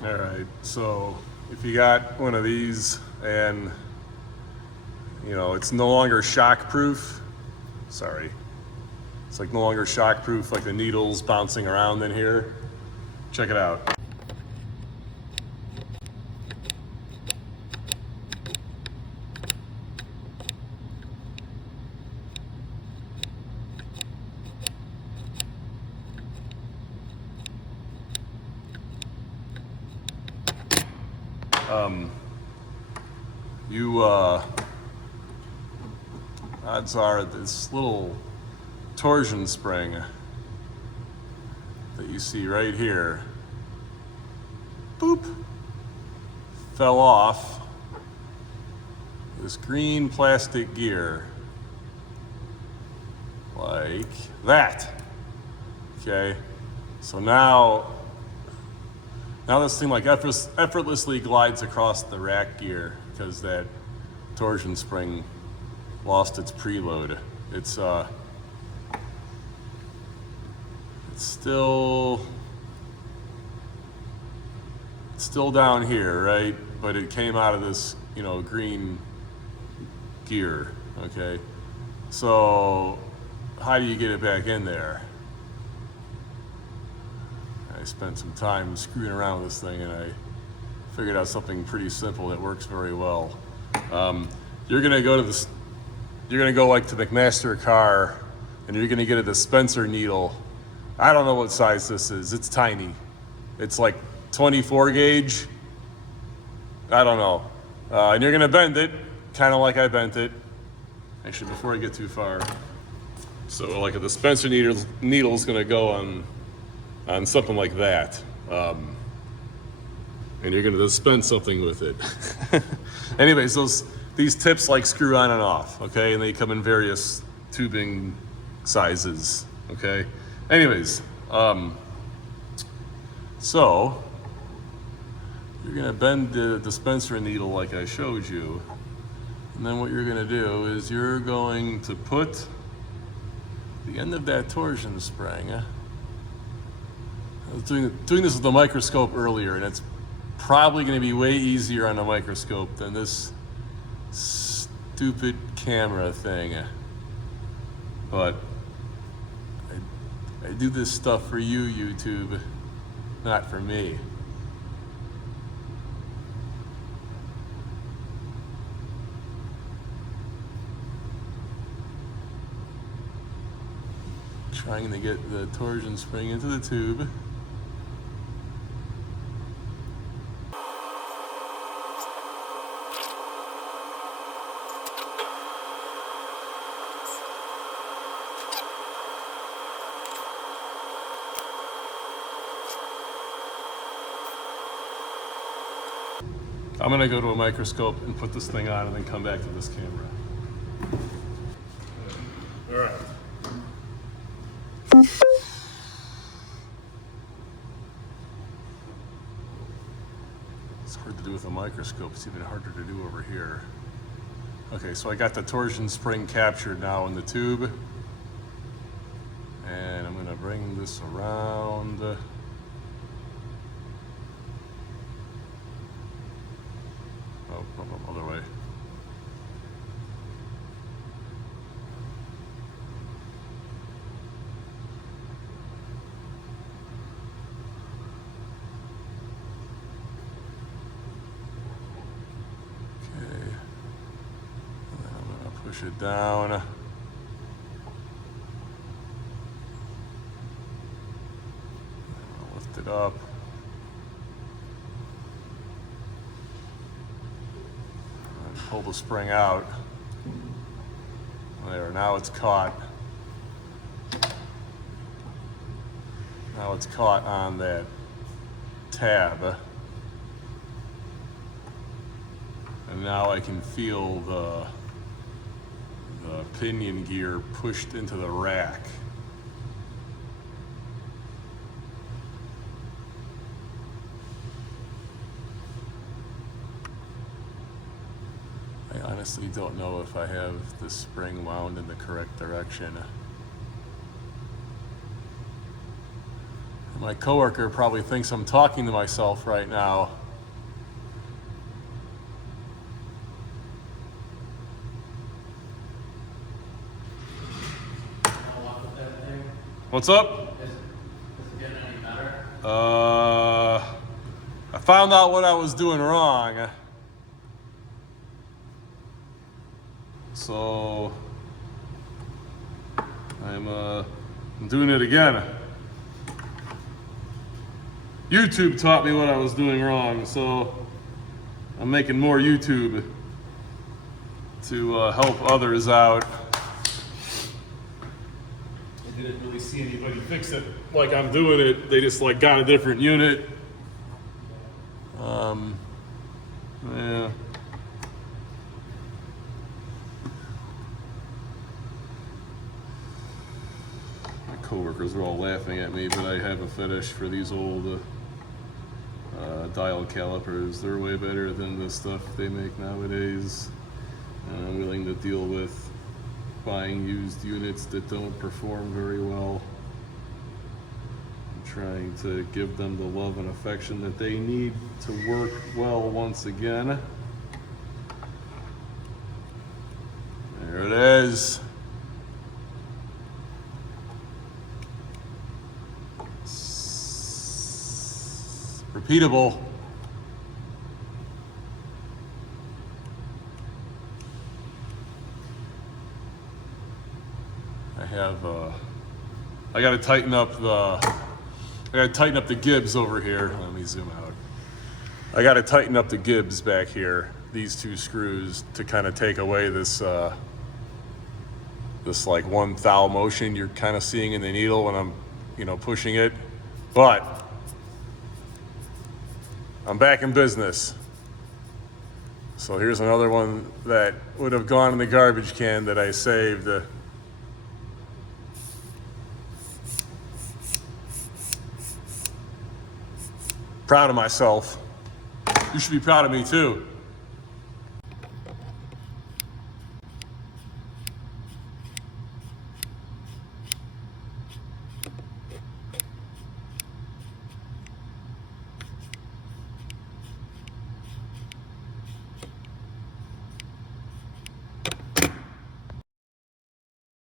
All right, so if you got one of these and it's no longer shock proof, sorry, it's like no longer shock proof, like the needles bouncing around in here, check it out. Odds are this little torsion spring that you see right here, boop, fell off this green plastic gear like that. Okay, so now this thing like effortlessly glides across the rack gear because that torsion spring lost its preload. It's still down here, right? But it came out of this, green gear. Okay, so how do you get it back in there? I spent some time screwing around with this thing, and I figured out something pretty simple that works very well. You're gonna go like to McMaster Car, and you're gonna get a dispenser needle. I don't know what size this is. It's tiny. It's like 24 gauge. I don't know. And you're gonna bend it, kind of like I bent it. Actually, before I get too far. So like a dispenser needle's gonna go on something like that. And you're gonna dispense something with it. Anyways, these tips like screw on and off, okay? And they come in various tubing sizes, okay? Anyways, so you're gonna bend the dispenser needle like I showed you. And then what you're gonna do is you're going to put the end of that torsion spring. I was doing this with the microscope earlier, and it's probably gonna be way easier on the microscope than this stupid camera thing. But I do this stuff for you, YouTube, not for me. Trying to get the torsion spring into the tube. I'm gonna go to a microscope and put this thing on and then come back to this camera. All right. It's hard to do with a microscope. It's even harder to do over here. Okay, so I got the torsion spring captured now in the tube. And I'm gonna bring this around. Oh, no, other way. Okay. And then I'm gonna push it down. Lift it up. Pull the spring out. There, now it's caught. Now it's caught on that tab. And now I can feel the pinion gear pushed into the rack. I honestly don't know if I have the spring wound in the correct direction. My coworker probably thinks I'm talking to myself right now. What's up? Is it getting any better? I found out what I was doing wrong. So I'm doing it again. YouTube taught me what I was doing wrong, so I'm making more YouTube to help others out. I didn't really see anybody fix it like I'm doing it. They just like got a different unit. Yeah. My coworkers are all laughing at me, but I have a fetish for these old dial calipers. They're way better than the stuff they make nowadays. And I'm willing to deal with buying used units that don't perform very well. I'm trying to give them the love and affection that they need to work well once again. There it is. Repeatable. I gotta tighten up the gibs over here. Let me zoom out. I gotta tighten up the gibs back here, these two screws, to kind of take away this this like one thou motion you're kind of seeing in the needle when I'm pushing it. But I'm back in business. So here's another one that would have gone in the garbage can that I saved. Proud of myself. You should be proud of me too.